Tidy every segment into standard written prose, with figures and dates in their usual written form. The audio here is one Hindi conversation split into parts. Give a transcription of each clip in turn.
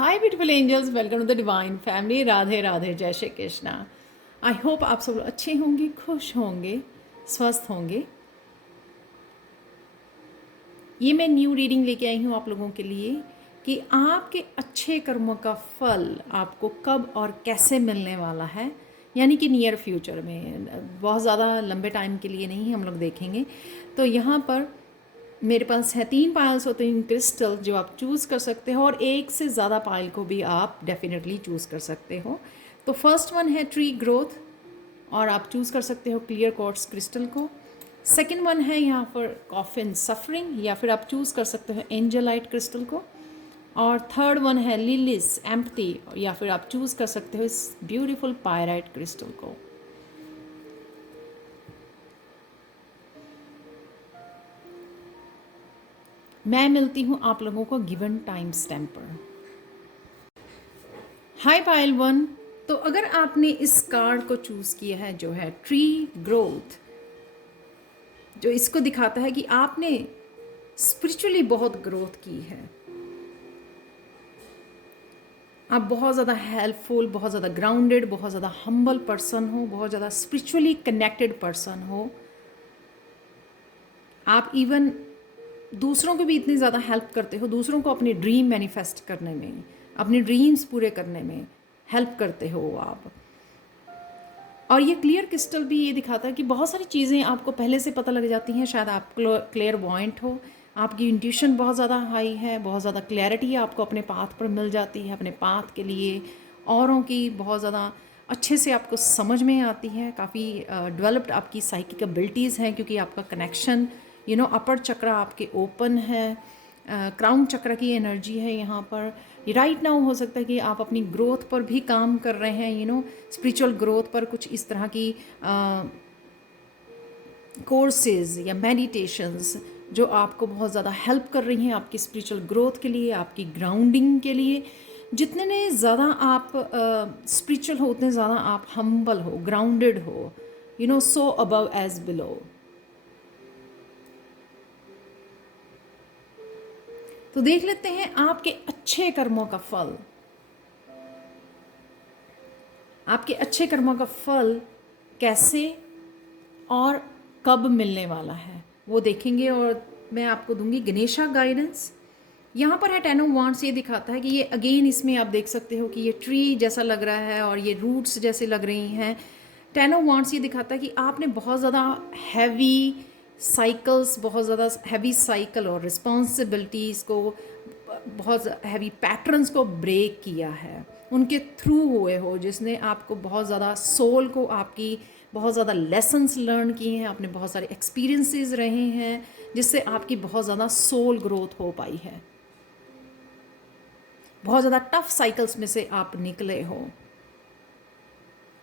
Hi beautiful angels, welcome to the divine family. Radhe Radhe, जय श्री कृष्णा। आई होप आप सब लोग अच्छे होंगे, खुश होंगे, स्वस्थ होंगे। ये मैं न्यू रीडिंग लेके आई हूँ आप लोगों के लिए कि आपके अच्छे कर्मों का फल आपको कब और कैसे मिलने वाला है, यानी कि नियर फ्यूचर में, बहुत ज़्यादा लंबे टाइम के लिए नहीं हम लोग देखेंगे। तो यहाँ पर मेरे पास है 3 पायल्स और 3 क्रिस्टल जो आप चूज़ कर सकते हो, और एक से ज़्यादा पायल को भी आप डेफिनेटली चूज़ कर सकते हो। तो फर्स्ट वन है ट्री ग्रोथ, और आप चूज़ कर सकते हो क्लियर क्वार्ट्ज क्रिस्टल को। सेकंड वन है यहाँ पर कॉफिन सफरिंग, या फिर आप चूज़ कर सकते हो एंजलाइट क्रिस्टल को। और थर्ड वन है लिलिस एम्प्टी, या फिर आप चूज़ कर सकते हो इस ब्यूटीफुल पायराइट क्रिस्टल को। मैं मिलती हूँ आप लोगों को गिवन टाइम स्टैम्प पर। हाय पायल वन। तो अगर आपने इस कार्ड को चूज़ किया है जो है ट्री ग्रोथ, जो इसको दिखाता है कि आपने स्पिरिचुअली बहुत ग्रोथ की है, आप बहुत ज़्यादा हेल्पफुल, बहुत ज़्यादा ग्राउंडेड, बहुत ज़्यादा हम्बल पर्सन हो, बहुत ज़्यादा स्पिरिचुअली कनेक्टेड पर्सन हो। आप इवन दूसरों को भी इतनी ज़्यादा हेल्प करते हो, दूसरों को अपने ड्रीम मैनिफेस्ट करने में, अपने ड्रीम्स पूरे करने में हेल्प करते हो आप। और ये क्लियर क्रिस्टल भी ये दिखाता है कि बहुत सारी चीज़ें आपको पहले से पता लग जाती हैं। शायद आप क्लियर वॉइंट हो, आपकी इंट्यूशन बहुत ज़्यादा हाई है, बहुत ज़्यादा क्लैरिटी आपको अपने पाथ पर मिल जाती है, अपने पाथ के लिए औरों की बहुत ज़्यादा अच्छे से आपको समझ में आती है। काफ़ी डेवलप्ड आपकी साइकिक एबिलिटीज़ हैं, क्योंकि आपका कनेक्शन अपर चक्र आपके ओपन है, क्राउन चक्र की एनर्जी है यहाँ पर। राइट नाउ हो सकता है कि आप अपनी ग्रोथ पर भी काम कर रहे हैं, स्पिरिचुअल ग्रोथ पर, कुछ इस तरह की कोर्सेज या मेडिटेशंस जो आपको बहुत ज़्यादा हेल्प कर रही हैं आपकी स्पिरिचुअल ग्रोथ के लिए, आपकी ग्राउंडिंग के लिए। जितने ज़्यादा आप स्पिरिचुअल हो, उतने ज़्यादा आप हम्बल हो, ग्राउंडेड हो, सो अबव एज बिलो। तो देख लेते हैं आपके अच्छे कर्मों का फल। आपके अच्छे कर्मों का फल कैसे और कब मिलने वाला है वो देखेंगे, और मैं आपको दूंगी गणेशा गाइडेंस। यहाँ पर है 10 ऑफ वांड्स। ये दिखाता है कि ये अगेन, इसमें आप देख सकते हो कि ये ट्री जैसा लग रहा है और ये रूट्स जैसे लग रही हैं। 10 ऑफ वांड्स ये दिखाता है कि आपने बहुत ज़्यादा हैवी साइकिल्स, बहुत ज़्यादा हैवी साइकिल और रिस्पॉन्सिबिलिटीज़ को, बहुत हैवी पैटर्न्स को ब्रेक किया है, उनके थ्रू हुए हो, जिसने आपको बहुत ज़्यादा सोल को, आपकी बहुत ज़्यादा लेसन्स लर्न किए हैं, आपने बहुत सारे एक्सपीरियंसेस रहे हैं, जिससे आपकी बहुत ज़्यादा सोल ग्रोथ हो पाई है। बहुत ज़्यादा टफ साइकिल्स में से आप निकले हो,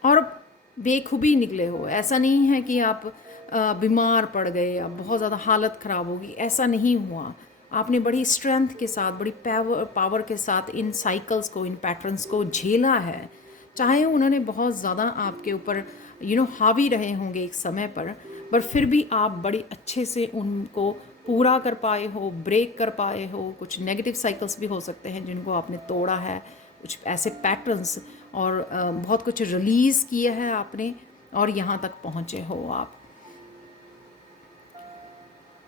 और बेखूबी निकले हो। ऐसा नहीं है कि आप बीमार पड़ गए या बहुत ज़्यादा हालत ख़राब होगी, ऐसा नहीं हुआ। आपने बड़ी स्ट्रेंथ के साथ, बड़ी पावर के साथ इन साइकिल्स को, इन पैटर्न्स को झेला है। चाहे उन्होंने बहुत ज़्यादा आपके ऊपर हावी रहे होंगे एक समय पर फिर भी आप बड़ी अच्छे से उनको पूरा कर पाए हो, ब्रेक कर पाए हो। कुछ नेगेटिव साइकिल्स भी हो सकते हैं जिनको आपने तोड़ा है, कुछ ऐसे पैटर्न्स, और बहुत कुछ रिलीज़ किया है आपने, और यहाँ तक पहुँचे हो आप।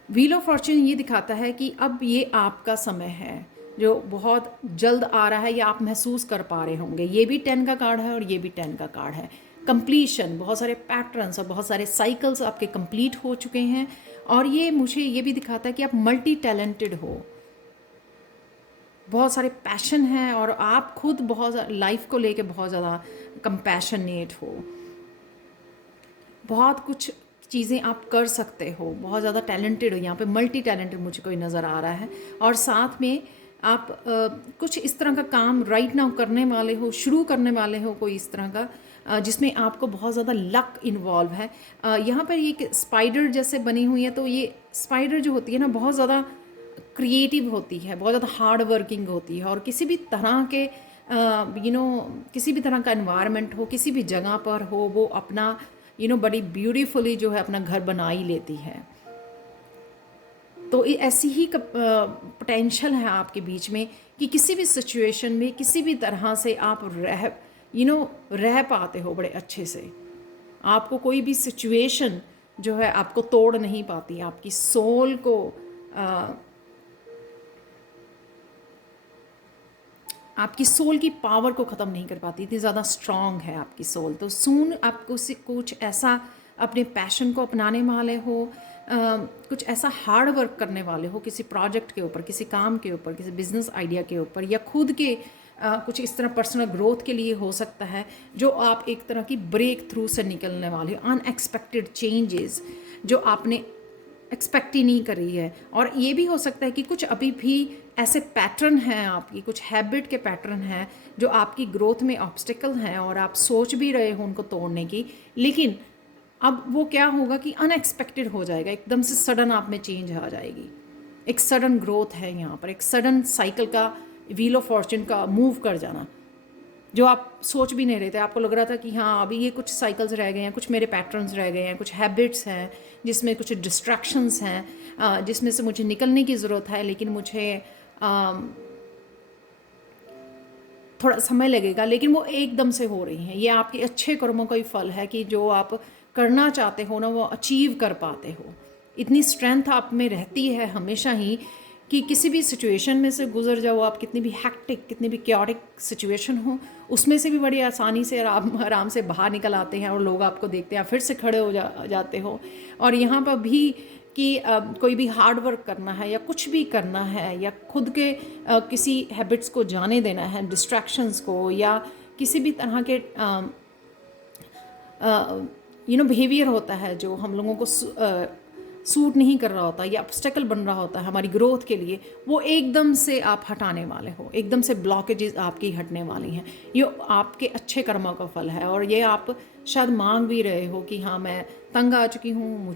व्हील ऑफ फॉर्च्यून ये दिखाता है कि अब ये आपका समय है जो बहुत जल्द आ रहा है, या आप महसूस कर पा रहे होंगे। ये भी 10 का कार्ड है और ये भी 10 का कार्ड है। कंप्लीशन, बहुत सारे पैटर्न्स और बहुत सारे साइकिल्स आपके कंप्लीट हो चुके हैं, और ये मुझे ये भी दिखाता है कि आप मल्टी टैलेंटेड हो, बहुत सारे पैशन हैं, और आप खुद बहुत लाइफ को लेके बहुत ज़्यादा कंपैशनेट हो। बहुत कुछ चीज़ें आप कर सकते हो, बहुत ज़्यादा टैलेंटेड हो। यहाँ पे मल्टी टैलेंटेड मुझे कोई नज़र आ रहा है, और साथ में आप कुछ इस तरह का काम राइट नाउ करने वाले हो, शुरू करने वाले हो, कोई इस तरह का जिसमें आपको बहुत ज़्यादा लक इन्वॉल्व है। यहाँ पर ये स्पाइडर जैसे बनी हुई है, तो ये स्पाइडर जो होती है ना, बहुत ज़्यादा क्रिएटिव होती है, बहुत ज़्यादा हार्ड वर्किंग होती है, और किसी भी तरह के किसी भी तरह का एनवायरनमेंट हो, किसी भी जगह पर हो, वो अपना बड़ी ब्यूटीफुली जो है अपना घर बना ही लेती है। तो ऐसी ही पोटेंशियल है आपके बीच में कि किसी भी सिचुएशन में किसी भी तरह से आप रह पाते हो बड़े अच्छे से। आपको कोई भी सिचुएशन जो है आपको तोड़ नहीं पाती, आपकी सोल को आपकी सोल की पावर को ख़त्म नहीं कर पाती, इतनी ज़्यादा स्ट्रांग है आपकी सोल। तो सून आपको कुछ ऐसा अपने पैशन को अपनाने वाले हो, कुछ ऐसा हार्ड वर्क करने वाले हो किसी प्रोजेक्ट के ऊपर, किसी काम के ऊपर, किसी बिजनेस आइडिया के ऊपर, या खुद के कुछ इस तरह पर्सनल ग्रोथ के लिए हो सकता है, जो आप एक तरह की ब्रेक थ्रू से निकलने वाले, अनएक्सपेक्टेड चेंजेस जो आपने एक्सपेक्ट ही नहीं करी है। और ये भी हो सकता है कि कुछ अभी भी ऐसे पैटर्न हैं आपकी, कुछ हैबिट के पैटर्न हैं जो आपकी ग्रोथ में ऑब्स्टिकल हैं और आप सोच भी रहे हो उनको तोड़ने की, लेकिन अब वो क्या होगा कि अनएक्सपेक्टेड हो जाएगा, एकदम से सडन आप में चेंज आ जाएगी। एक सडन ग्रोथ है यहाँ पर, एक सडन साइकिल का, व्हील ऑफ फॉर्चून का मूव कर जाना, जो आप सोच भी नहीं रहे थे। आपको लग रहा था कि हाँ अभी ये कुछ साइकिल्स रह गए हैं, कुछ मेरे पैटर्न्स रह गए हैं, कुछ हैबिट्स हैं जिसमें कुछ डिस्ट्रैक्शंस हैं, जिसमें से मुझे निकलने की ज़रूरत है, लेकिन मुझे थोड़ा समय लगेगा, लेकिन वो एकदम से हो रही हैं। ये आपके अच्छे कर्मों का ही फल है कि जो आप करना चाहते हो ना वो अचीव कर पाते हो। इतनी स्ट्रेंथ आप में रहती है हमेशा ही कि किसी भी सिचुएशन में से गुजर जाओ आप, कितनी भी हैक्टिक, कितनी भी क्योटिक सिचुएशन हो, उसमें से भी बड़ी आसानी से आराम से बाहर निकल आते हैं और लोग आपको देखते हैं, फिर से खड़े हो जाते हो। और यहाँ पर भी कि कोई भी हार्ड वर्क करना है या कुछ भी करना है, या खुद के किसी हैबिट्स को जाने देना है, डिस्ट्रैक्शंस को, या किसी भी तरह के बिहेवियर होता है जो हम लोगों को सूट नहीं कर रहा होता या ऑब्स्टेकल बन रहा होता है हमारी ग्रोथ के लिए, वो एकदम से आप हटाने वाले हो, एकदम से ब्लॉकेजेस आपकी हटने वाली हैं। ये आपके अच्छे कर्मों का फल है। और ये आप शायद मांग भी रहे हो कि हाँ मैं तंग आ चुकी हूँ,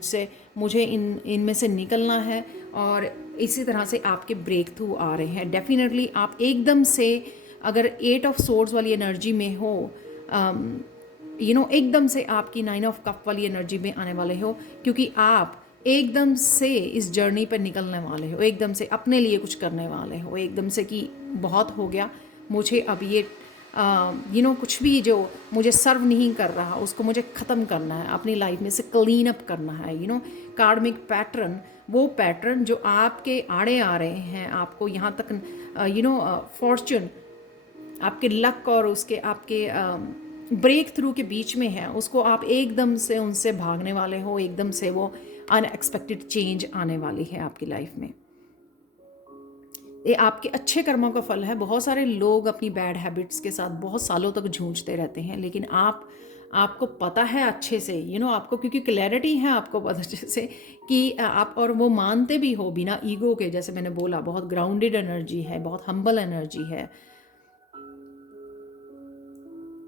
मुझे इनमें से निकलना है, और इसी तरह से आपके ब्रेक थ्रू आ रहे हैं। डेफिनेटली आप एकदम से अगर 8 ऑफ सोर्ड्स वाली एनर्जी में हो, एकदम से आपकी 9 ऑफ कप वाली एनर्जी में आने वाले हो, क्योंकि आप एकदम से इस जर्नी पर निकलने वाले हो, एकदम से अपने लिए कुछ करने वाले हो, एकदम से कि बहुत हो गया, मुझे अब ये कुछ भी जो मुझे सर्व नहीं कर रहा उसको मुझे ख़त्म करना है, अपनी लाइफ में से क्लीन अप करना है। कार्मिक पैटर्न, वो पैटर्न जो आपके आड़े आ रहे हैं, आपको यहाँ तक फॉर्चून, आपके लक और उसके आपके ब्रेक थ्रू के बीच में है, उसको आप एकदम से उनसे भागने वाले हो, एकदम से वो अनएक्सपेक्टेड चेंज आने वाली है आपकी लाइफ में। ये आपके अच्छे कर्मों का फल है। बहुत सारे लोग अपनी बैड हैबिट्स के साथ बहुत सालों तक जूझते रहते हैं, लेकिन आपको पता है अच्छे से, आपको क्योंकि क्लैरिटी है, आपको पता अच्छे से कि आप, और वो मानते भी हो बिना ईगो के, जैसे मैंने बोला बहुत ग्राउंडेड एनर्जी है, बहुत हम्बल एनर्जी है,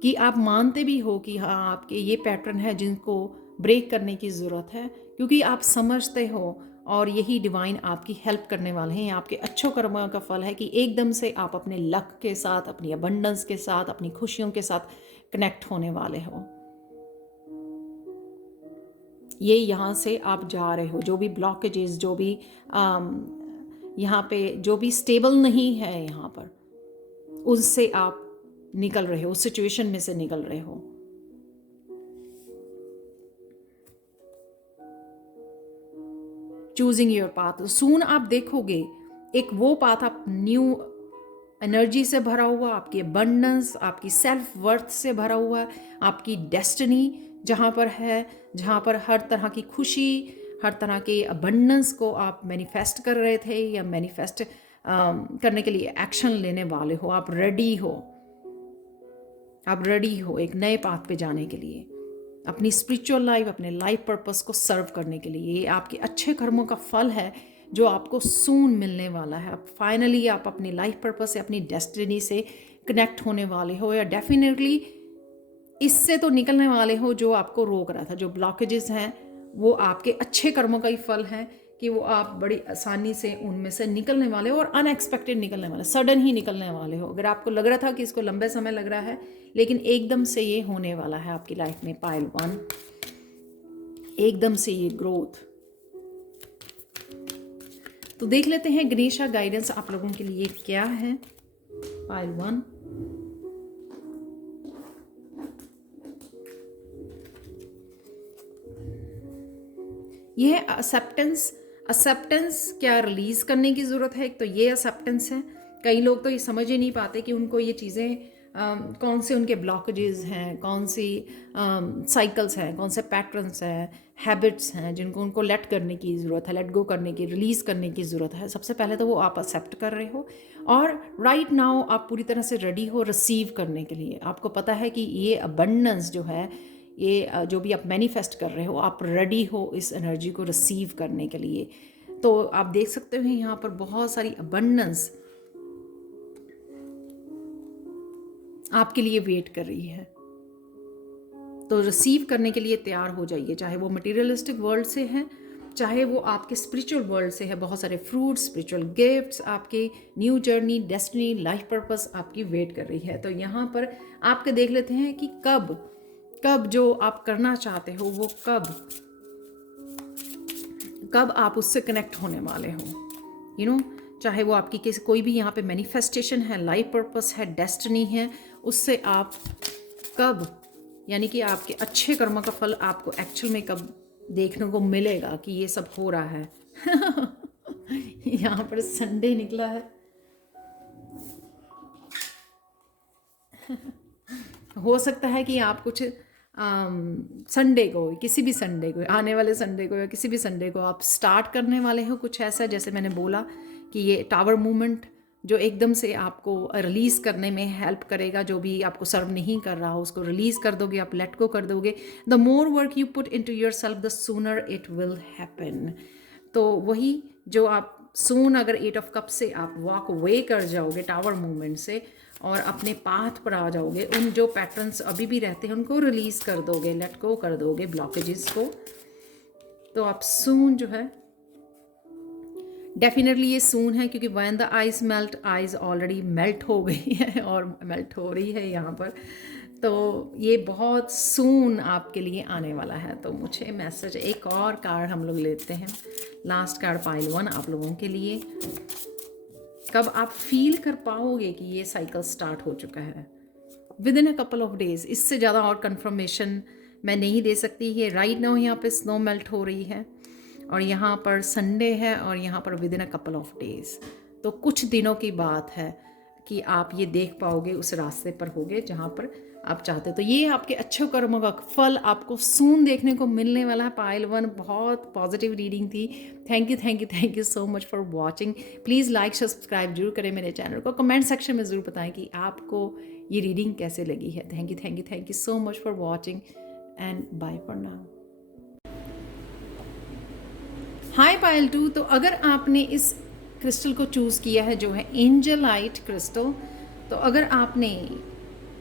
कि आप मानते भी हो कि हाँ आपके ये पैटर्न है जिनको ब्रेक करने की ज़रूरत है, क्योंकि आप समझते हो और यही डिवाइन आपकी हेल्प करने वाले हैं। आपके अच्छों कर्मों का फल है कि एकदम से आप अपने लक के साथ, अपनी अबंडेंस के साथ, अपनी खुशियों के साथ कनेक्ट होने वाले हो। ये यहाँ से आप जा रहे हो, जो भी ब्लॉकेजेस, जो भी यहाँ पे जो भी स्टेबल नहीं है यहाँ पर, उससे आप निकल रहे हो, उस सिचुएशन में से निकल रहे हो। चूजिंग योर पाथ, सून आप देखोगे एक वो पाथ, आप न्यू एनर्जी से भरा हुआ, आपकी अबंडेंस, आपकी सेल्फ वर्थ से भरा हुआ, आपकी डेस्टिनी जहाँ पर है, जहाँ पर हर तरह की खुशी, हर तरह के अबंडेंस को आप मैनिफेस्ट कर रहे थे या मैनिफेस्ट करने के लिए एक्शन लेने वाले हो। आप रेडी हो, आप रेडी हो एक नए पाथ पे जाने के लिए, अपनी स्पिरिचुअल लाइफ, अपने लाइफ पर्पस को सर्व करने के लिए। ये आपके अच्छे कर्मों का फल है जो आपको सून मिलने वाला है। अब फाइनली आप अपनी लाइफ पर्पस से, अपनी डेस्टिनी से कनेक्ट होने वाले हो, या डेफिनेटली इससे तो निकलने वाले हो जो आपको रोक रहा था, जो ब्लॉकेजेस हैं वो आपके अच्छे कर्मों का ही फल है कि वो आप बड़ी आसानी से उनमें से निकलने वाले हो, और अनएक्सपेक्टेड निकलने वाले, सडन ही निकलने वाले हो। अगर आपको लग रहा था कि इसको लंबे समय लग रहा है, लेकिन एकदम से ये होने वाला है आपकी लाइफ में। पाइल 1, एकदम से ये ग्रोथ। तो देख लेते हैं गणेशा गाइडेंस आप लोगों के लिए क्या है। पाइल 1, यह एक्सेप्टेंस क्या रिलीज करने की ज़रूरत है। एक तो ये एक्सेप्टेंस है। कई लोग तो ये समझ ही नहीं पाते कि उनको ये चीज़ें कौन से उनके ब्लॉकेजेस हैं, कौन सी साइकिल्स हैं, कौन से पैटर्न्स हैं, हैबिट्स हैं जिनको उनको लेट करने की ज़रूरत है, लेट गो करने की, रिलीज़ करने की ज़रूरत है। सबसे पहले तो वो आप एक्सेप्ट कर रहे हो और राइट नाउ आप पूरी तरह से रेडी हो रिसीव करने के लिए। आपको पता है कि ये अबंडेंस जो है, ये जो भी आप मैनिफेस्ट कर रहे हो, आप रेडी हो इस एनर्जी को रिसीव करने के लिए। तो आप देख सकते हो यहाँ पर बहुत सारी अबंडेंस आपके लिए वेट कर रही है। तो रिसीव करने के लिए तैयार हो जाइए, चाहे वो मटेरियलिस्टिक वर्ल्ड से है, चाहे वो आपके स्पिरिचुअल वर्ल्ड से है। बहुत सारे फ्रूट्स, स्पिरिचुअल गिफ्ट्स, आपके new journey, destiny, life purpose आपकी वेट कर रही है। तो यहाँ पर आपके देख लेते हैं कि कब जो आप करना चाहते हो वो कब आप उससे कनेक्ट होने वाले हो। यू नो, चाहे वो आपकी किसी कोई भी यहाँ पे मैनिफेस्टेशन है, लाइफ पर्पस है, डेस्टिनी है, उससे आप कब, यानी कि आपके अच्छे कर्म का फल आपको एक्चुअल में कब देखने को मिलेगा कि ये सब हो रहा है। यहाँ पर संडे निकला है। हो सकता है कि आप कुछ संडे को, किसी भी संडे को, आने वाले संडे को या किसी भी संडे को आप स्टार्ट करने वाले हो कुछ ऐसा। जैसे मैंने बोला कि ये टावर मूवमेंट जो एकदम से आपको रिलीज़ करने में हेल्प करेगा, जो भी आपको सर्व नहीं कर रहा हो उसको रिलीज़ कर दोगे, आप लेट गो कर दोगे। The more work you put into yourself the sooner it will happen. तो वही जो आप सून, अगर 8 ऑफ कप से आप वॉक अवे कर जाओगे टावर मूवमेंट से और अपने पाथ पर आ जाओगे, उन जो पैटर्न्स अभी भी रहते हैं उनको रिलीज़ कर दोगे, लेट गो कर दोगे ब्लॉकेजेस को, तो आप सून जो है, डेफिनेटली ये सून है, क्योंकि when the ice melt, ice already melt हो गई है और मेल्ट हो रही है यहाँ पर। तो ये बहुत सून आपके लिए आने वाला है। तो मुझे मैसेज, एक और कार्ड हम लोग लेते हैं, लास्ट कार्ड पाइल 1 आप लोगों के लिए। कब आप फील कर पाओगे कि ये साइकिल स्टार्ट हो चुका है? With in a couple of days. इससे ज़्यादा और कंफर्मेशन मैं नहीं दे सकती। ये राइट नाउ यहाँ पे स्नो मेल्ट हो रही है और यहाँ पर संडे है और यहाँ पर with in a couple of days. तो कुछ दिनों की बात है कि आप ये देख पाओगे, उस रास्ते पर होगे जहाँ पर आप चाहते हो। तो ये आपके अच्छे कर्मों का फल आपको सून देखने को मिलने वाला है। पाइल 1 बहुत पॉजिटिव रीडिंग थी। Thank you so much for watching. Please like subscribe जरूर करें मेरे चैनल को। कमेंट सेक्शन में ज़रूर बताएं कि आपको ये रीडिंग कैसे लगी है। Thank you so much for watching and bye for now. Hi Payal 2। तो अगर आपने इस क्रिस्टल को चूज़ किया है जो है एंजेलाइट क्रिस्टल, तो अगर आपने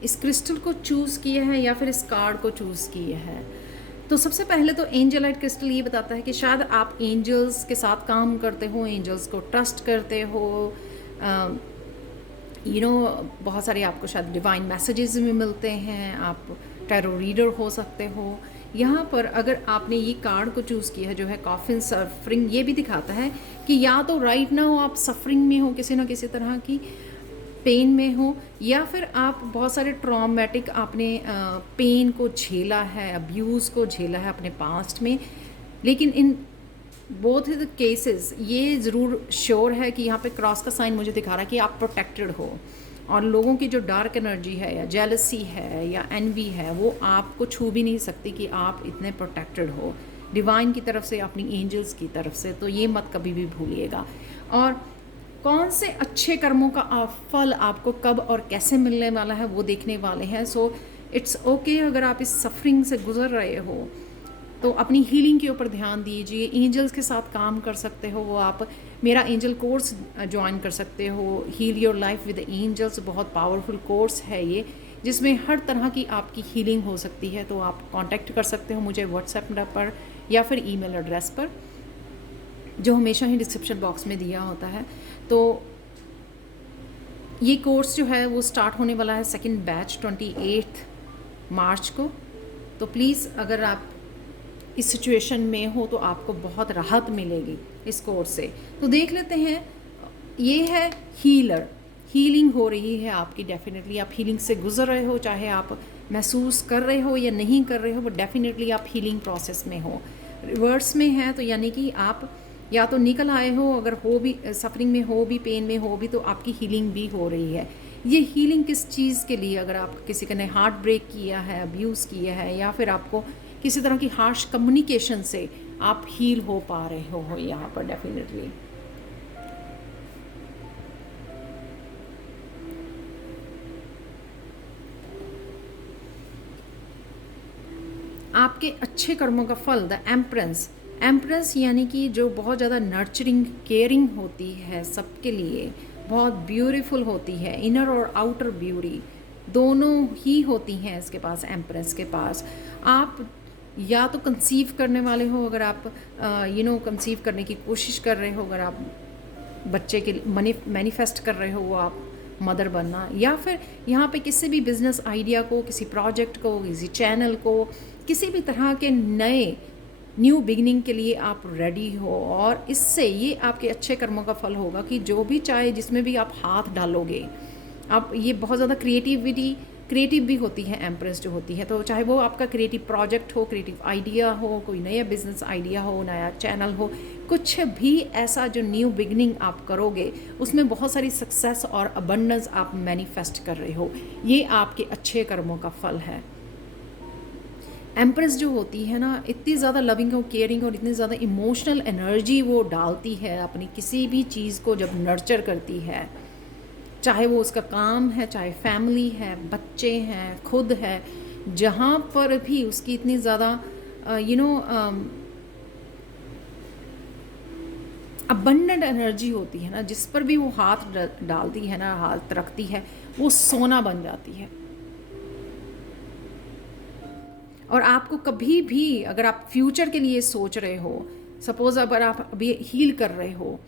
इस क्रिस्टल को चूज़ किया है या फिर इस कार्ड को चूज़ किया है, तो सबसे पहले तो एंजेलाइट क्रिस्टल ये बताता है कि शायद आप एंजल्स के साथ काम करते हो, एंजल्स को ट्रस्ट करते हो। बहुत सारे आपको शायद डिवाइन मैसेजेस भी मिलते हैं, आप टैरो रीडर हो सकते हो। यहाँ पर अगर आपने ये कार्ड को चूज़ किया है जो है कॉफिन सफरिंग, ये भी दिखाता है कि या तो राइट नाउ आप सफरिंग में हो, किसी ना किसी तरह की पेन में हो, या फिर आप बहुत सारे ट्रॉमेटिक आपने पेन को झेला है, अब्यूज़ को झेला है अपने पास्ट में। लेकिन इन बोथ द केसेस ये ज़रूर श्योर है कि यहाँ पे क्रॉस का साइन मुझे दिखा रहा है कि आप प्रोटेक्टेड हो, और लोगों की जो डार्क एनर्जी है या जेलसी है या एनवी है वो आपको छू भी नहीं सकती कि आप इतने प्रोटेक्टेड हो डिवाइन की तरफ से, अपनी एंजल्स की तरफ से। तो ये मत कभी भी भूलिएगा। और कौन से अच्छे कर्मों का फल आपको कब और कैसे मिलने वाला है वो देखने वाले हैं। सो इट्स ओके अगर आप इस सफरिंग से गुजर रहे हो तो अपनी हीलिंग के ऊपर ध्यान दीजिए। एंजल्स के साथ काम कर सकते हो, वो आप मेरा एंजल कोर्स ज्वाइन कर सकते हो, heal your life with angels. बहुत पावरफुल कोर्स है ये, जिसमें हर तरह की आपकी हीलिंग हो सकती है। तो आप कांटेक्ट कर सकते हो मुझे व्हाट्सएप पर या फिर ईमेल एड्रेस पर, जो हमेशा ही डिस्क्रिप्शन बॉक्स में दिया होता है। तो ये कोर्स जो है वो स्टार्ट होने वाला है सेकेंड बैच 28 मार्च को। तो प्लीज़ अगर आप इस सिचुएशन में हो तो आपको बहुत राहत मिलेगी इस कोर्स से। तो देख लेते हैं, ये है हीलर। हीलिंग हो रही है आपकी, डेफिनेटली आप हीलिंग से गुजर रहे हो, चाहे आप महसूस कर रहे हो या नहीं कर रहे हो, बट डेफिनेटली आप हीलिंग प्रोसेस में हो। रिवर्स में है तो यानी कि आप या तो निकल आए हो, अगर हो भी सफरिंग में हो भी, पेन में हो भी, तो आपकी हीलिंग भी हो रही है। ये हीलिंग किस चीज़ के लिए, अगर आप किसी ने हार्ट ब्रेक किया है, अब्यूज़ किया है, या फिर आपको किसी तरह की हार्श कम्युनिकेशन से आप हील हो पा रहे हो यहाँ पर डेफिनेटली। आपके अच्छे कर्मों का फल, द एम्प्रेंस। एम्प्रेंस यानी कि जो बहुत ज़्यादा नर्चरिंग केयरिंग होती है सबके लिए, बहुत ब्यूटीफुल होती है, इनर और आउटर ब्यूटी दोनों ही होती हैं इसके पास, एम्प्रेस के पास। आप या तो कंसीव करने वाले हो, अगर आप कंसीव करने की कोशिश कर रहे हो, अगर आप बच्चे के मैनिफेस्ट कर रहे हो वो आप मदर बनना, या फिर यहाँ पे किसी भी बिजनेस आइडिया को, किसी प्रोजेक्ट को, किसी चैनल को, किसी भी तरह के नए न्यू बिगनिंग के लिए आप रेडी हो। और इससे ये आपके अच्छे कर्मों का फल होगा कि जो भी चाहे, जिसमें भी आप हाथ डालोगे, आप ये बहुत ज़्यादा क्रिएटिव भी होती है एम्प्रेस जो होती है। तो चाहे वो आपका क्रिएटिव प्रोजेक्ट हो, क्रिएटिव आइडिया हो, कोई नया बिजनेस आइडिया हो, नया चैनल हो, कुछ भी ऐसा जो न्यू बिगनिंग आप करोगे, उसमें बहुत सारी सक्सेस और अबंडेंस आप मैनिफेस्ट कर रहे हो। ये आपके अच्छे कर्मों का फल है। एम्प्रेस जो होती है ना, इतनी ज़्यादा लविंग और केयरिंग और इतनी ज़्यादा इमोशनल एनर्जी वो डालती है अपनी किसी भी चीज़ को जब नर्चर करती है, चाहे वो उसका काम है, चाहे फैमिली है, बच्चे हैं, खुद है, जहाँ पर भी उसकी इतनी ज़्यादा अबंडेंट एनर्जी होती है ना, जिस पर भी वो हाथ डालती है ना, हाथ रखती है, वो सोना बन जाती है। और आपको कभी भी, अगर आप फ्यूचर के लिए सोच रहे हो, सपोज़ अगर आप अभी हील कर रहे हो,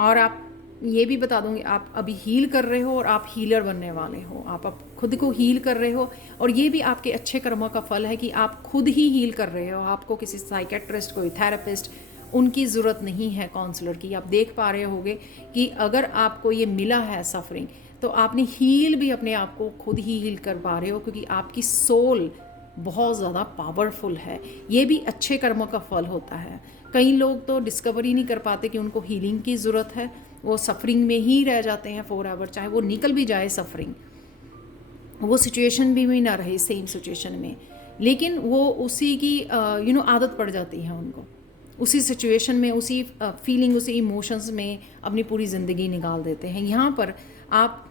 और आप ये भी बता दूंगी, आप अभी हील कर रहे हो और आप हीलर बनने वाले हो, आप खुद को हील कर रहे हो, और ये भी आपके अच्छे कर्मों का फल है कि आप खुद ही हील कर रहे हो। आपको किसी साइकेट्रिस्ट, कोई थेरेपिस्ट, उनकी ज़रूरत नहीं है, काउंसलर की। आप देख पा रहे होगे कि अगर आपको ये मिला है सफरिंग, तो आपने हील भी अपने आप को खुद ही हील कर पा रहे हो, क्योंकि आपकी सोल बहुत ज़्यादा पावरफुल है। ये भी अच्छे कर्मों का फल होता है। कई लोग तो डिस्कवर ही नहीं कर पाते कि उनको हीलिंग की ज़रूरत है, वो सफरिंग में ही रह जाते हैं फॉर एवर, चाहे वो निकल भी जाए सफरिंग, वो सिचुएशन भी ना रहे सेम सिचुएशन में, लेकिन वो उसी की आदत पड़ जाती है उनको, उसी सिचुएशन में, उसी फीलिंग, उसी इमोशंस में अपनी पूरी ज़िंदगी निकाल देते हैं। यहाँ पर आप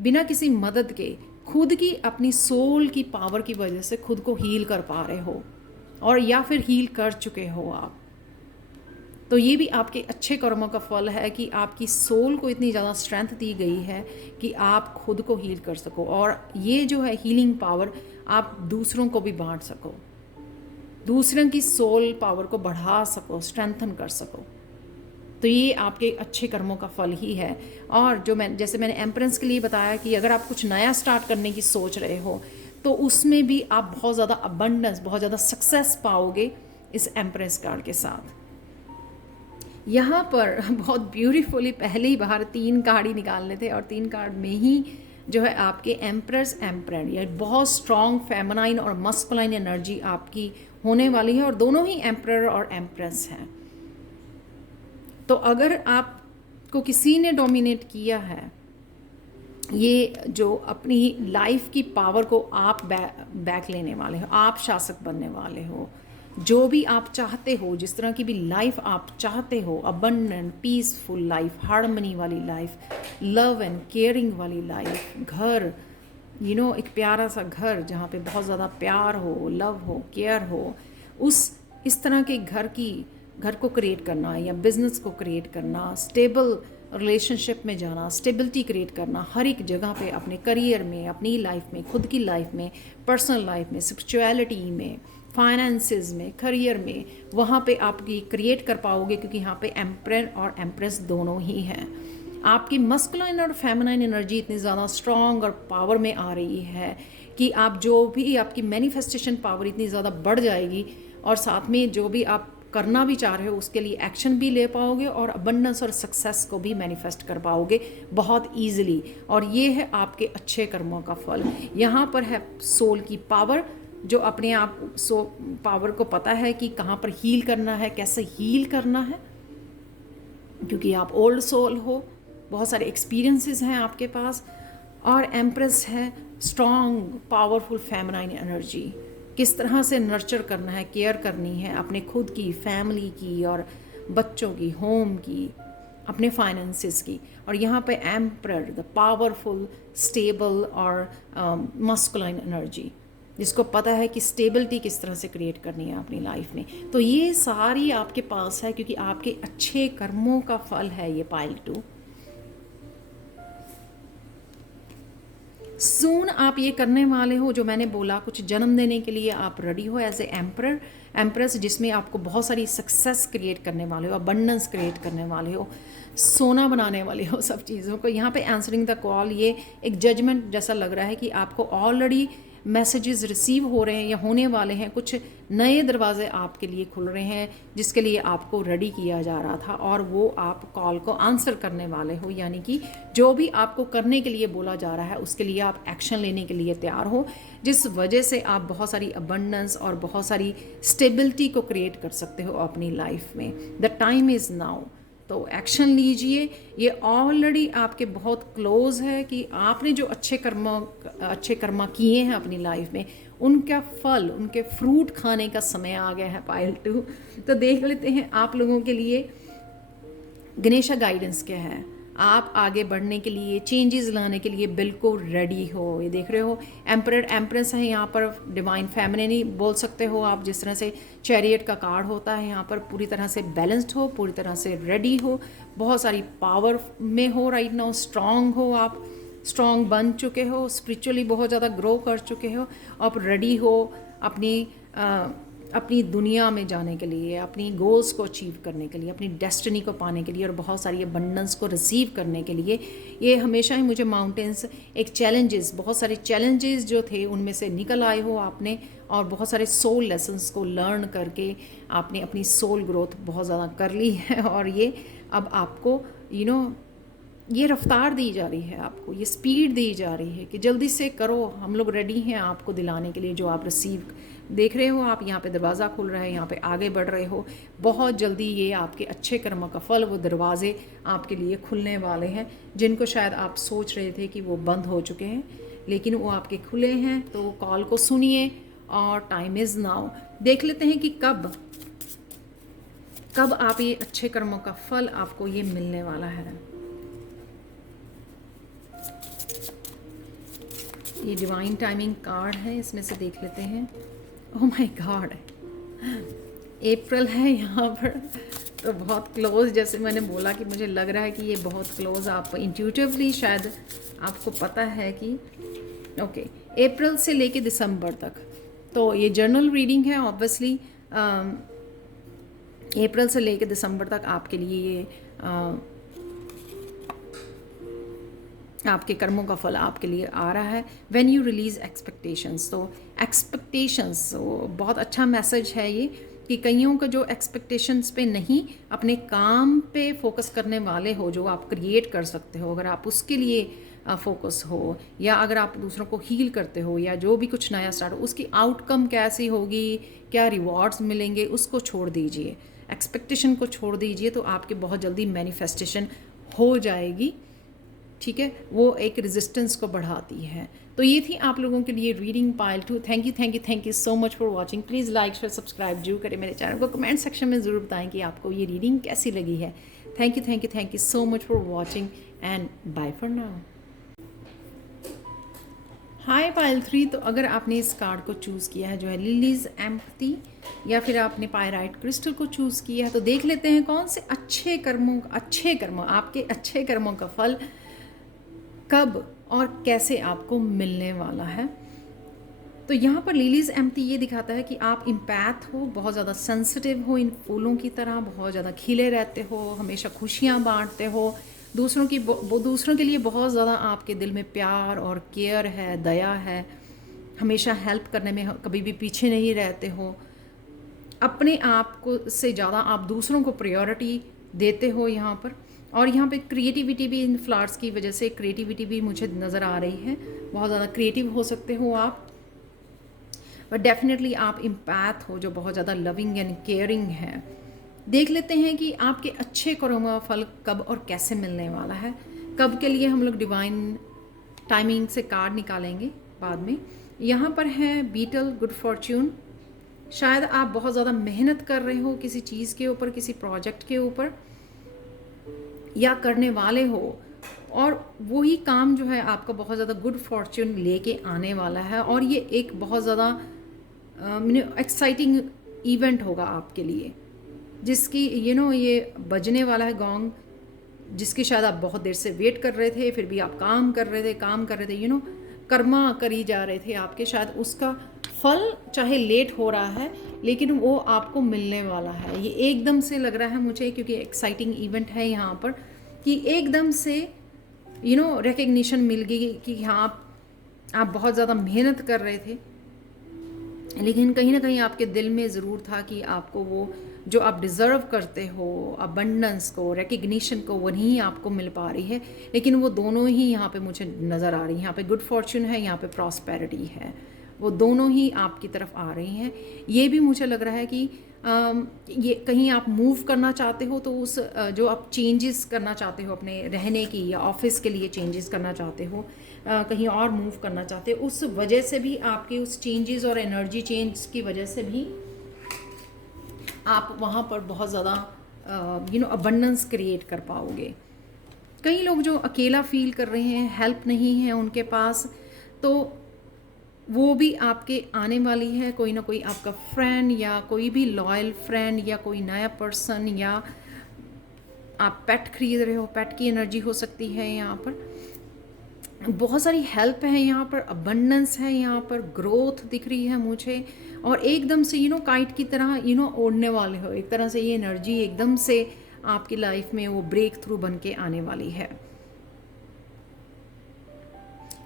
बिना किसी मदद के खुद की अपनी सोल की पावर की वजह से खुद को हील कर पा रहे हो, और या फिर हील कर चुके हो आप। तो ये भी आपके अच्छे कर्मों का फल है कि आपकी सोल को इतनी ज़्यादा स्ट्रेंथ दी गई है कि आप खुद को हील कर सको, और ये जो है हीलिंग पावर आप दूसरों को भी बांट सको, दूसरों की सोल पावर को बढ़ा सको, स्ट्रेंथन कर सको। तो ये आपके अच्छे कर्मों का फल ही है। और जो जैसे मैंने एम्प्रेंस के लिए बताया कि अगर आप कुछ नया स्टार्ट करने की सोच रहे हो, तो उसमें भी आप बहुत ज़्यादा अबंडेंस, बहुत ज़्यादा सक्सेस पाओगे इस एम्प्रेस कार्ड के साथ। यहाँ पर बहुत ब्यूटीफुली पहली बार 3 कार्ड ही निकालने थे, और 3 कार्ड में ही जो है आपके एम्प्रेस एम्परर, या बहुत स्ट्रॉन्ग फेमिनाइन और मस्कुलाइन एनर्जी आपकी होने वाली है, और दोनों ही एम्परर और एम्प्रेस हैं। तो अगर आपको किसी ने डोमिनेट किया है, ये जो अपनी लाइफ की पावर को आप बैक लेने वाले हो, आप शासक बनने वाले हो, जो भी आप चाहते हो, जिस तरह की भी लाइफ आप चाहते हो, अबंडेंट पीसफुल लाइफ, हार्मनी वाली लाइफ, लव एंड केयरिंग वाली लाइफ, घर एक प्यारा सा घर जहाँ पे बहुत ज़्यादा प्यार हो, लव हो, केयर हो, इस तरह के घर को क्रिएट करना, या बिजनेस को क्रिएट करना, स्टेबल रिलेशनशिप में जाना, स्टेबिलिटी क्रिएट करना हर एक जगह पे, अपने करियर में, अपनी लाइफ में, खुद की लाइफ में, पर्सनल लाइफ में, स्पिरिचुअलिटी में, फाइनेंसेस में, करियर में, वहाँ पे आप ये क्रिएट कर पाओगे, क्योंकि यहाँ पे एम्परर और एम्प्रेस दोनों ही हैं। आपकी मस्कुलाइन और फेमिनाइन एनर्जी इतनी ज़्यादा स्ट्रॉन्ग और पावर में आ रही है कि आप जो भी, आपकी मैनिफेस्टेशन पावर इतनी ज़्यादा बढ़ जाएगी, और साथ में जो भी आप करना भी चाह रहे हो उसके लिए एक्शन भी ले पाओगे और अबंडेंस और सक्सेस को भी मैनिफेस्ट कर पाओगे बहुत ईजिली। और ये है आपके अच्छे कर्मों का फल। यहाँ पर है सोल की पावर, जो अपने आप पावर को पता है कि कहाँ पर हील करना है, कैसे हील करना है, क्योंकि आप ओल्ड सोल हो, बहुत सारे एक्सपीरियंसेस हैं आपके पास। और एम्प्रेस है स्ट्रॉन्ग पावरफुल फेमिनाइन एनर्जी, किस तरह से नर्चर करना है, केयर करनी है अपने खुद की, फैमिली की और बच्चों की, होम की, अपने फाइनेंसेस की। और यहाँ पे एम्परर द पावरफुल स्टेबल और मस्कुलाइन एनर्जी, जिसको पता है कि स्टेबिलिटी किस तरह से क्रिएट करनी है अपनी लाइफ में। तो ये सारी आपके पास है क्योंकि आपके अच्छे कर्मों का फल है ये पाइल 2। सून आप ये करने वाले हो जो मैंने बोला, कुछ जन्म देने के लिए आप रेडी हो एज ए एम्परर एम्प्रेस, जिसमें आपको बहुत सारी सक्सेस क्रिएट करने वाले हो, अबंडेंस क्रिएट करने वाले हो, सोना बनाने वाले हो सब चीज़ों को। यहाँ पे आंसरिंग द कॉल, ये एक जजमेंट जैसा लग रहा है कि आपको ऑलरेडी मैसेजेस रिसीव हो रहे हैं या होने वाले हैं, कुछ नए दरवाजे आपके लिए खुल रहे हैं जिसके लिए आपको रेडी किया जा रहा था, और वो आप कॉल को आंसर करने वाले हो। यानी कि जो भी आपको करने के लिए बोला जा रहा है उसके लिए आप एक्शन लेने के लिए तैयार हो, जिस वजह से आप बहुत सारी अबंडेंस और बहुत सारी स्टेबिलिटी को क्रिएट कर सकते हो अपनी लाइफ में। द टाइम इज़ नाउ, तो एक्शन लीजिए। ये ऑलरेडी आपके बहुत क्लोज है कि आपने जो अच्छे कर्म किए हैं अपनी लाइफ में, उनका फल, उनके फ्रूट खाने का समय आ गया है पाइल 2। तो देख लेते हैं आप लोगों के लिए गणेशा गाइडेंस क्या है। आप आगे बढ़ने के लिए, चेंजेस लाने के लिए बिल्कुल रेडी हो। ये देख रहे हो एम्परर एम्प्रेस है, यहाँ पर डिवाइन फेमिनिन ही बोल सकते हो आप, जिस तरह से चैरियट का कार्ड होता है। यहाँ पर पूरी तरह से बैलेंस्ड हो, पूरी तरह से रेडी हो, बहुत सारी पावर में हो राइट नाउ, स्ट्रांग हो, आप स्ट्रांग बन चुके हो, स्पिरिचुअली बहुत ज़्यादा ग्रो कर चुके हो, आप रेडी हो अपनी दुनिया में जाने के लिए, अपनी गोल्स को अचीव करने के लिए, अपनी डेस्टिनी को पाने के लिए और बहुत सारी अबंडेंस को रिसीव करने के लिए। ये हमेशा ही मुझे माउंटेन्स एक चैलेंजेस, बहुत सारे चैलेंजेस जो थे उनमें से निकल आए हो आपने, और बहुत सारे सोल लेसन्स को लर्न करके आपने अपनी सोल ग्रोथ बहुत ज़्यादा कर ली है। और ये अब आपको ये रफ्तार दी जा रही है, आपको ये स्पीड दी जा रही है कि जल्दी से करो। हम लोग रेडी हैं आपको दिलाने के लिए जो आप रिसीव देख रहे हो। आप यहाँ पे दरवाज़ा खुल रहा है, यहाँ पे आगे बढ़ रहे हो। बहुत जल्दी ये आपके अच्छे कर्म का फल, वो दरवाजे आपके लिए खुलने वाले हैं जिनको शायद आप सोच रहे थे कि वो बंद हो चुके हैं, लेकिन वो आपके खुले हैं। तो कॉल को सुनिए और टाइम इज़ नाउ। देख लेते हैं कि कब आप ये अच्छे कर्मों का फल आपको ये मिलने वाला है। ये डिवाइन टाइमिंग कार्ड है, इसमें से देख लेते हैं। ओह माय गॉड, अप्रैल है यहाँ पर, तो बहुत क्लोज, जैसे मैंने बोला कि मुझे लग रहा है कि ये बहुत क्लोज, आप इंट्यूटिवली शायद आपको पता है कि ओके अप्रैल से लेके दिसंबर तक। तो ये जर्नल रीडिंग है ऑब्वियसली। अप्रैल से लेके दिसंबर तक आपके लिए ये आपके कर्मों का फल आपके लिए आ रहा है। व्हेन यू रिलीज़ एक्सपेक्टेशंस, तो एक्सपेक्टेशंस बहुत अच्छा मैसेज है ये कि कईयों का जो एक्सपेक्टेशंस पे नहीं, अपने काम पे फोकस करने वाले हो, जो आप क्रिएट कर सकते हो, अगर आप उसके लिए फोकस हो, या अगर आप दूसरों को हील करते हो, या जो भी कुछ नया स्टार्ट हो, उसकी आउटकम कैसी होगी, क्या रिवॉर्ड्स मिलेंगे, उसको छोड़ दीजिए, एक्सपेक्टेशन को छोड़ दीजिए, तो आपके बहुत जल्दी मैनिफेस्टेशन हो जाएगी। ठीक है, वो एक रेजिस्टेंस को बढ़ाती है। तो ये थी आप लोगों के लिए reading pile 2। Thank you so much for watching. Please like share subscribe जरूर करें मेरे चैनल को। कमेंट सेक्शन में ज़रूर बताएं कि आपको ये रीडिंग कैसी लगी है। Thank you so much for watching and bye for now. Hi pile 3, तो अगर आपने इस कार्ड को चूज़ किया है जो है लिलीज एम्पैथी, या फिर आपने पायराइट क्रिस्टल को चूज़ किया है, तो देख लेते हैं कौन से अच्छे कर्मों आपके अच्छे कर्मों का फल कब और कैसे आपको मिलने वाला है। तो यहाँ पर लिलीज एम्पैथी ये दिखाता है कि आप इम्पैथ हो, बहुत ज़्यादा सेंसिटिव हो, इन फूलों की तरह बहुत ज़्यादा खिले रहते हो, हमेशा खुशियाँ बांटते हो, दूसरों के लिए बहुत ज़्यादा आपके दिल में प्यार और केयर है, दया है, हमेशा हेल्प करने में कभी भी पीछे नहीं रहते हो। अपने आप को से ज़्यादा आप दूसरों को प्रायोरिटी देते हो यहाँ पर। और यहाँ पे क्रिएटिविटी भी इन फ्लावर्स की वजह से क्रिएटिविटी भी मुझे नज़र आ रही है। बहुत ज़्यादा क्रिएटिव हो सकते हो आप, बट डेफिनेटली आप इम्पैथ हो जो बहुत ज़्यादा लविंग एंड केयरिंग है। देख लेते हैं कि आपके अच्छे कर्मों का फल कब और कैसे मिलने वाला है। कब के लिए हम लोग डिवाइन टाइमिंग से कार्ड निकालेंगे बाद में। यहाँ पर है बीटल, गुड फॉर्च्यून। शायद आप बहुत ज़्यादा मेहनत कर रहे हो किसी चीज़ के ऊपर, किसी प्रोजेक्ट के ऊपर, या करने वाले हो, और वही काम जो है आपका बहुत ज़्यादा गुड फॉर्च्यून लेके आने वाला है। और ये एक बहुत ज़्यादा एक्साइटिंग इवेंट होगा आपके लिए, जिसकी ये बजने वाला है गॉन्ग, जिसकी शायद आप बहुत देर से वेट कर रहे थे, फिर भी आप काम कर रहे थे, कर्मा करी जा रहे थे आपके। शायद उसका फल चाहे लेट हो रहा है, लेकिन वो आपको मिलने वाला है। ये एकदम से लग रहा है मुझे, क्योंकि एक्साइटिंग इवेंट है यहाँ पर, कि एकदम से रिकग्निशन मिल गई कि हाँ आप बहुत ज़्यादा मेहनत कर रहे थे, लेकिन कहीं ना कहीं आपके दिल में ज़रूर था कि आपको वो जो आप डिज़र्व करते हो, अबंडेंस को, रिकग्निशन को, वही आपको मिल पा रही है। लेकिन वो दोनों ही यहाँ पे मुझे नज़र आ रही है। यहाँ पे गुड फॉर्च्यून है, यहाँ पे प्रॉस्पेरिटी है, वो दोनों ही आपकी तरफ आ रही हैं। ये भी मुझे लग रहा है कि ये कहीं आप मूव करना चाहते हो, तो उस जो आप चेंजेस करना चाहते हो अपने रहने की, या ऑफिस के लिए चेंजेस करना चाहते हो, कहीं और मूव करना चाहते हो, उस वजह से भी आपके उस चेंजेस और एनर्जी चेंज की वजह से भी आप वहाँ पर बहुत ज़्यादा अबंडेंस क्रिएट कर पाओगे। कई लोग जो अकेला फील कर रहे हैं, हेल्प नहीं है उनके पास, तो वो भी आपके आने वाली है। कोई ना कोई आपका फ्रेंड, या कोई भी लॉयल फ्रेंड, या कोई नया पर्सन, या आप पेट खरीद रहे हो, पेट की एनर्जी हो सकती है। यहाँ पर बहुत सारी हेल्प है, यहाँ पर अबंडेंस है, यहाँ पर ग्रोथ दिख रही है मुझे। और एकदम से काइट की तरह उड़ने वाले हो, एक तरह से ये एनर्जी एकदम से आपकी लाइफ में वो ब्रेक थ्रू बन के आने वाली है।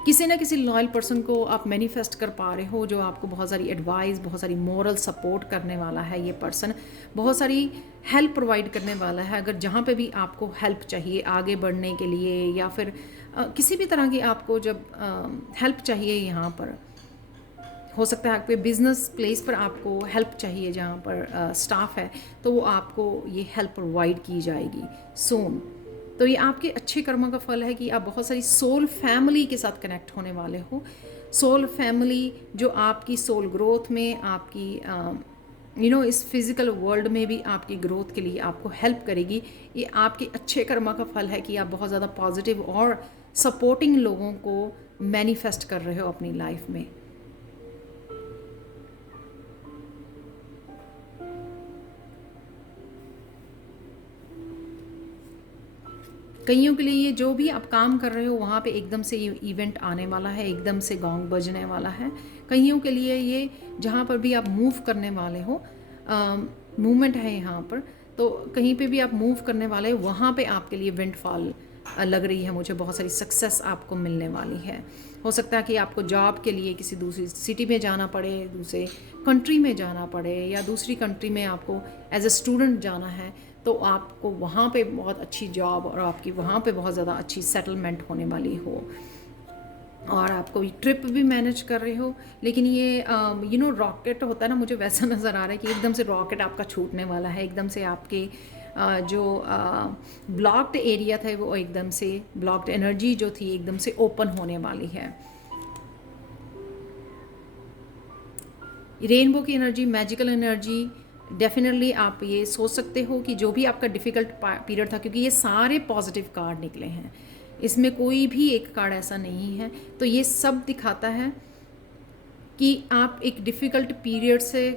किसी ना किसी लॉयल पर्सन को आप मैनिफेस्ट कर पा रहे हो, जो आपको बहुत सारी एडवाइस, बहुत सारी मोरल सपोर्ट करने वाला है। ये पर्सन बहुत सारी हेल्प प्रोवाइड करने वाला है। अगर जहाँ पे भी आपको हेल्प चाहिए आगे बढ़ने के लिए, या फिर किसी भी तरह की आपको जब हेल्प चाहिए, यहाँ पर हो सकता है आपके बिजनेस प्लेस पर आपको हेल्प चाहिए, जहाँ पर स्टाफ है, तो वो आपको ये हेल्प प्रोवाइड की जाएगी सोन। तो ये आपके अच्छे कर्मों का फल है कि आप बहुत सारी सोल फैमिली के साथ कनेक्ट होने वाले हो। सोल फैमिली जो आपकी सोल ग्रोथ में, आपकी इस फिज़िकल वर्ल्ड में भी आपकी ग्रोथ के लिए आपको हेल्प करेगी। ये आपके अच्छे कर्मा का फल है कि आप बहुत ज़्यादा पॉजिटिव और सपोर्टिंग लोगों को मैनिफेस्ट कर रहे हो अपनी लाइफ में। कईयों के लिए ये जो भी आप काम कर रहे हो वहाँ पे एकदम से ये इवेंट आने वाला है, एकदम से गॉन्ग बजने वाला है। कईयों के लिए ये जहाँ पर भी आप मूव करने वाले हो, मूवमेंट है यहाँ पर, तो कहीं पे भी आप मूव करने वाले हो वहाँ पे आपके लिए विंडफॉल लग रही है मुझे। बहुत सारी सक्सेस आपको मिलने वाली है। हो सकता है कि आपको जॉब के लिए किसी दूसरी सिटी में जाना पड़े, दूसरे कंट्री में जाना पड़े, या दूसरी कंट्री में आपको एज ए स्टूडेंट जाना है, तो आपको वहाँ पे बहुत अच्छी जॉब और आपकी वहाँ पे बहुत ज़्यादा अच्छी सेटलमेंट होने वाली हो, और आप कोई ट्रिप भी मैनेज कर रहे हो। लेकिन ये रॉकेट होता है ना, मुझे वैसा नज़र आ रहा है कि एकदम से रॉकेट आपका छूटने वाला है। एकदम से आपके जो ब्लॉक्ड एरिया था, वो एकदम से ब्लॉक्ड एनर्जी जो थी एकदम से ओपन होने वाली है। रेनबो की एनर्जी, मैजिकल एनर्जी, डेफिनेटली आप ये सोच सकते हो कि जो भी आपका डिफ़िकल्ट पीरियड था, क्योंकि ये सारे पॉजिटिव कार्ड निकले हैं, इसमें कोई भी एक कार्ड ऐसा नहीं है, तो ये सब दिखाता है कि आप एक डिफ़िकल्ट पीरियड से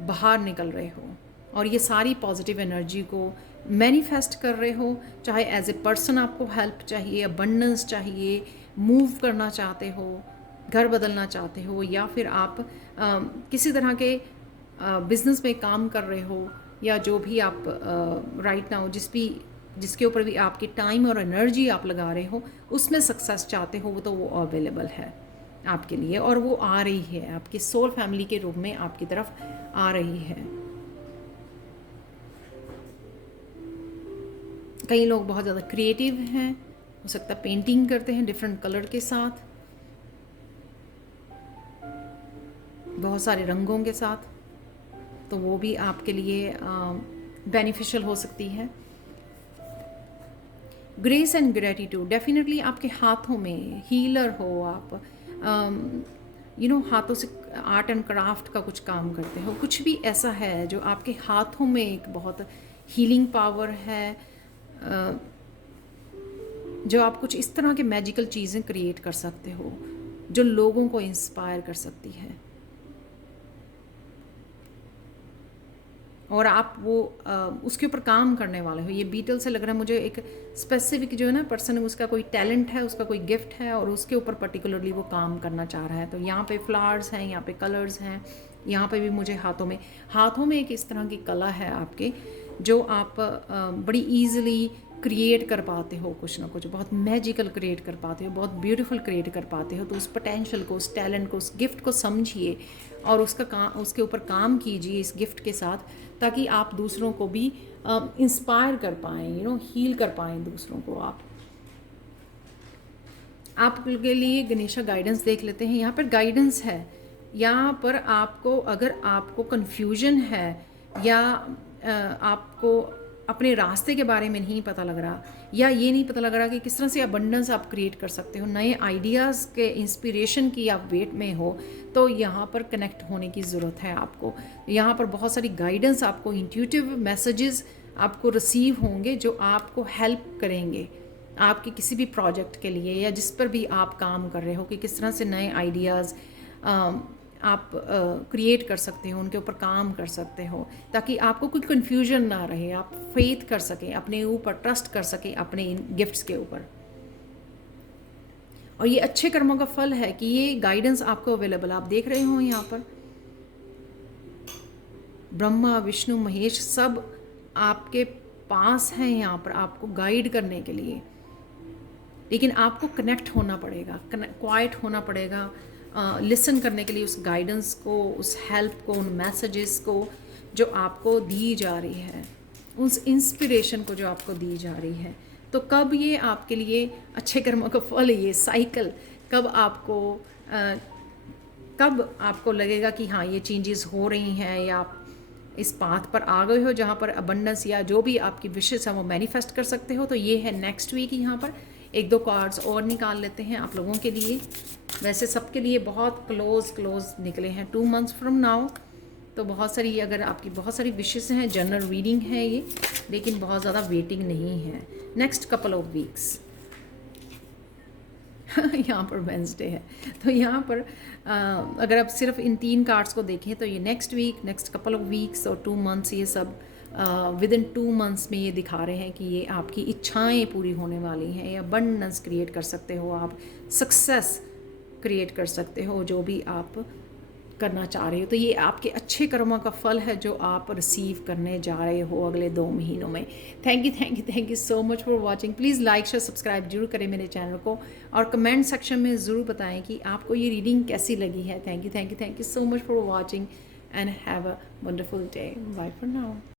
बाहर निकल रहे हो, और ये सारी पॉजिटिव एनर्जी को मैनिफेस्ट कर रहे हो। चाहे एज ए पर्सन आपको हेल्प चाहिए, अबंडेंस चाहिए, मूव करना चाहते हो, घर बदलना चाहते हो, या फिर आप किसी तरह के बिज़नेस में काम कर रहे हो, या जो भी आप राइट नाउ जिसके ऊपर भी आपकी टाइम और एनर्जी आप लगा रहे हो, उसमें सक्सेस चाहते हो, तो वो अवेलेबल है। आपके लिए, और वो आ रही है आपकी सोल फैमिली के रूप में आपकी तरफ आ रही है। कई लोग बहुत ज़्यादा क्रिएटिव हैं, हो सकता है पेंटिंग करते हैं डिफरेंट कलर के साथ, बहुत सारे रंगों के साथ, तो वो भी आपके लिए बेनिफिशियल हो सकती है। ग्रेस एंड ग्रेटिट्यूड डेफिनेटली आपके हाथों में, हीलर हो आप, हाथों से आर्ट एंड क्राफ्ट का कुछ काम करते हो, कुछ भी ऐसा है जो आपके हाथों में एक बहुत हीलिंग पावर है, जो आप कुछ इस तरह के मैजिकल चीज़ें क्रिएट कर सकते हो जो लोगों को इंस्पायर कर सकती है, और आप वो उसके ऊपर काम करने वाले हो। ये बीटल से लग रहा है मुझे, एक स्पेसिफिक जो है ना पर्सन, उसका कोई टैलेंट है, उसका कोई गिफ्ट है, और उसके ऊपर पर्टिकुलरली वो काम करना चाह रहा है। तो यहाँ पे फ्लावर्स हैं, यहाँ पे कलर्स हैं, यहाँ पे भी मुझे हाथों में एक इस तरह की कला है आपके, जो आप बड़ी ईजिली क्रिएट कर पाते हो, कुछ ना कुछ बहुत मैजिकल क्रिएट कर पाते हो, बहुत ब्यूटीफुल क्रिएट कर पाते हो। तो उस पोटेंशियल को, उस टैलेंट को, उस गिफ्ट को समझिए और उसके ऊपर काम कीजिए इस गिफ्ट के साथ, ताकि आप दूसरों को भी इंस्पायर कर पाएँ, हील कर पाएँ दूसरों को। आप के लिए गणेशा गाइडेंस देख लेते हैं। यहाँ पर गाइडेंस है, यहाँ पर आपको, अगर आपको कन्फ्यूजन है या आपको अपने रास्ते के बारे में नहीं पता लग रहा, या ये नहीं पता लग रहा कि किस तरह से अबंडेंस आप क्रिएट कर सकते हो, नए आइडियाज़ के इंस्पिरेशन की आप वेट में हो, तो यहाँ पर कनेक्ट होने की ज़रूरत है आपको। यहाँ पर बहुत सारी गाइडेंस, आपको इंट्यूटिव मैसेजेस आपको रिसीव होंगे जो आपको हेल्प करेंगे आपके किसी भी प्रोजेक्ट के लिए, या जिस पर भी आप काम कर रहे हो, कि किस तरह से नए आइडियाज़ आप क्रिएट कर सकते हो, उनके ऊपर काम कर सकते हो, ताकि आपको कोई कन्फ्यूजन ना रहे, आप फेथ कर सकें अपने ऊपर, ट्रस्ट कर सकें अपने इन गिफ्ट्स के ऊपर। और ये अच्छे कर्मों का फल है कि ये गाइडेंस आपको अवेलेबल, आप देख रहे हो यहाँ पर ब्रह्मा विष्णु महेश सब आपके पास हैं यहाँ पर आपको गाइड करने के लिए। लेकिन आपको कनेक्ट होना पड़ेगा, क्वाइट होना पड़ेगा, लिसन करने के लिए उस गाइडेंस को, उस हेल्प को, उन मैसेजेस को जो आपको दी जा रही है, उस इंस्पिरेशन को जो आपको दी जा रही है। तो कब ये आपके लिए अच्छे कर्मों का फल है, ये साइकिल कब आपको लगेगा कि हाँ ये चेंजेस हो रही हैं, या आप इस पाथ पर आ गए हो जहाँ पर अबंडेंस या जो भी आपकी विशेष है वो मैनिफेस्ट कर सकते हो। तो ये है नेक्स्ट वीक। यहाँ पर एक दो कार्ड्स और निकाल लेते हैं आप लोगों के लिए। वैसे सबके लिए बहुत क्लोज निकले हैं 2 months फ्रॉम नाउ। तो बहुत सारी, अगर आपकी बहुत सारी विशेष हैं, जनरल रीडिंग है ये, लेकिन बहुत ज़्यादा वेटिंग नहीं है। नेक्स्ट कपल ऑफ वीक्स यहाँ पर वेंसडे है, तो यहाँ पर अगर आप सिर्फ इन 3 कार्ड्स को देखें तो ये next week, next couple of weeks और 2 months, ये सब विद इन 2 months में ये दिखा रहे हैं कि ये आपकी इच्छाएं पूरी होने वाली हैं, या अबंडेंस क्रिएट कर सकते हो आप, सक्सेस क्रिएट कर सकते हो जो भी आप करना चाह रहे हो। तो ये आपके अच्छे कर्मों का फल है जो आप रिसीव करने जा रहे हो अगले 2 महीनों में। Thank you so much for watching. Please like share subscribe जरूर करें मेरे चैनल को, और कमेंट सेक्शन में ज़रूर बताएं कि आपको ये रीडिंग कैसी लगी है। Thank you so much for watching and have a wonderful day. Bye for now.